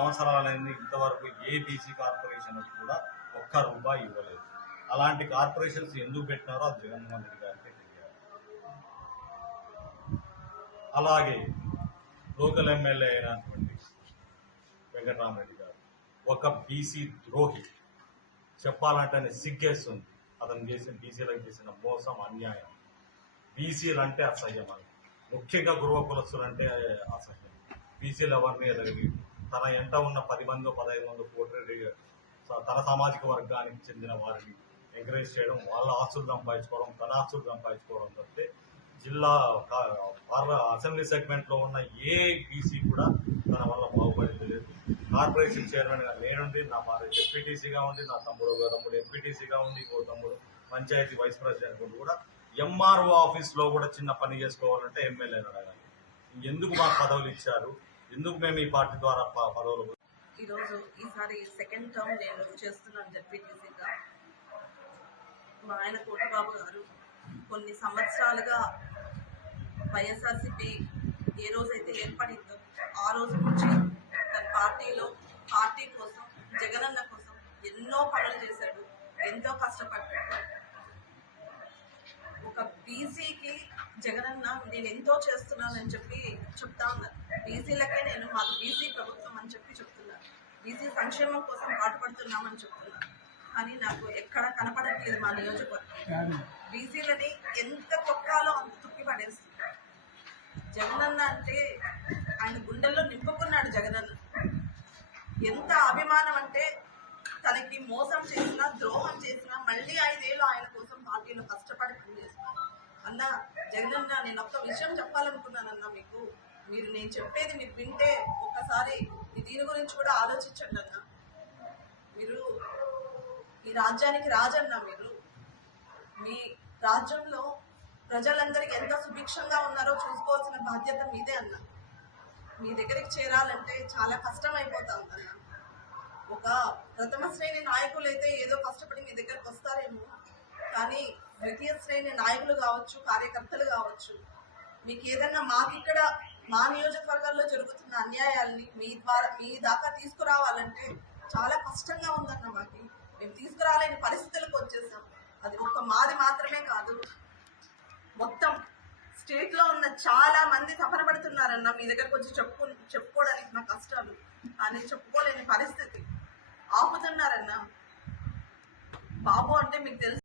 సంవత్సరాలన్నీ ఇంతవరకు ఏ BC corporation కూడా ఒక్క రూపాయి ఇవ్వలేదు. అలాంటి కార్పొరేషన్స్ ఎందుకు పెట్టినారో అది జగన్మోహన్ రెడ్డి గారికి తెలియాలి. అలాగే లోకల్ ఎమ్మెల్యే అయినటువంటి వెంకటరామరెడ్డి గారు ఒక బీసీ ద్రోహి చెప్పాలంటేనే సిగ్గేస్తుంది. అతను చేసిన బీసీలకు చేసిన మోసం అన్యాయం. బీసీలు అంటే అసహ్యం అని ముఖ్యంగా గురువ కులస్తులు అంటే అసహ్యం. బీసీలు ఎవరిని ఎదగలేదు తన ఎంత ఉన్న పది మంది పదహైదు మంది కోటి తన సామాజిక వర్గానికి చెందిన వారిని ఎంకరేజ్ చేయడం వాళ్ళ ఆస్తులు సంపాదించుకోవడం తన ఆస్తులు సంపాదించుకోవడం తప్పితే జిల్లా కా- అసెంబ్లీ సెగ్మెంట్లో ఉన్న ఏ బీసీ కూడా తన వల్ల బాగుపడింది లేదు. కార్పొరేషన్ చైర్మన్గా నేనుండి నా భార్య ఎంపీటీసీగా ఉంది నా తమ్ముడు ఒక తమ్ముడు ఎంపీటీసీగా ఉంది ఇంకో తమ్ముడు పంచాయతీ వైస్ ప్రెసిడెంట్ కూడా ఎంఆర్ఓ ఆఫీస్లో కూడా చిన్న పని చేసుకోవాలంటే ఎమ్మెల్యేని అడగాలి. ఎందుకు మాకు పదవులు ఇచ్చారు? ఎందుకు మేము ఈ పార్టీ ద్వారా పదవులు ఈరోజు ఈసారి సెకండ్ టర్మ్ నేను చేస్తున్నాను జడ్పీటీసీగా మా ఆయన కోటిబాబు గారు కొన్ని సంవత్సరాలుగా వైఎస్ఆర్సీపీ ఏ రోజైతే ఏర్పడిందో ఆ రోజు నుంచి తన పార్టీలో పార్టీ కోసం జగనన్న కోసం ఎన్నో పనులు చేశాడు ఎంతో కష్టపడ్డాడు. ఒక బీసీకి జగనన్న నేను ఎంతో చేస్తున్నానని చెప్పి చెప్తా ఉన్నారు. బీసీలకే నేను మాకు బీసీ ప్రభుత్వం అని చెప్పి చెప్తున్నారు బీసీ సంక్షేమం కోసం పాటుపడుతున్నామని చెప్తున్నారు కానీ నాకు ఎక్కడ కనపడట్లేదు మా నియోజకవర్గం. బీసీలని ఎంత తొక్కాలో అంత తొక్కి పడేస్తున్నారు జగనన్న అంటే ఆయన గుండెల్లో నింపుకున్నాడు జగనన్న. ఎంత అభిమానం అంటే తనకి మోసం చేసినా ద్రోహం చేసినా మళ్ళీ ఐదేళ్ళు ఆయన కోసం పార్టీలో కష్టపడి పనిచేస్తున్నారు. అన్న జగనన్న నేను ఒక్క విషయం చెప్పాలనుకున్నానన్న మీకు. మీరు నేను చెప్పేది మీరు వింటే ఒక్కసారి దీని గురించి కూడా ఆలోచించండి అన్న. మీరు ఈ రాజ్యానికి రాజన్న మీరు. మీ రాజ్యంలో ప్రజలందరికీ ఎంత సుభిక్షంగా ఉన్నారో చూసుకోవాల్సిన బాధ్యత మీదే అన్న. మీ దగ్గరికి చేరాలంటే చాలా కష్టం అయిపోతా ఉందన్న ఒక ప్రథమ శ్రేణి నాయకులు అయితే ఏదో కష్టపడి మీ దగ్గరకు వస్తారేమో. కానీ ద్వితీయ శ్రేణి నాయకులు కావచ్చు కార్యకర్తలు కావచ్చు మీకు ఏదన్నా మాకు ఇక్కడ మా నియోజకవర్గాల్లో జరుగుతున్న అన్యాయాల్ని మీ ద్వారా మీ దాకా తీసుకురావాలంటే చాలా కష్టంగా ఉందన్న మాకు. మేము తీసుకురాలేని పరిస్థితులకు వచ్చేసాం. అది ఒక్క మాది మాత్రమే కాదు. మొత్తం స్టేట్లో ఉన్న చాలా మంది తపన పడుతున్నారన్న మీ దగ్గరకు వచ్చి చెప్పు చెప్పుకోవడానికి నా కష్టాలు. అని చెప్పుకోలేని పరిస్థితి. ఆపుతున్నారన్న. బాబు అంటే మీకు తెలుసు.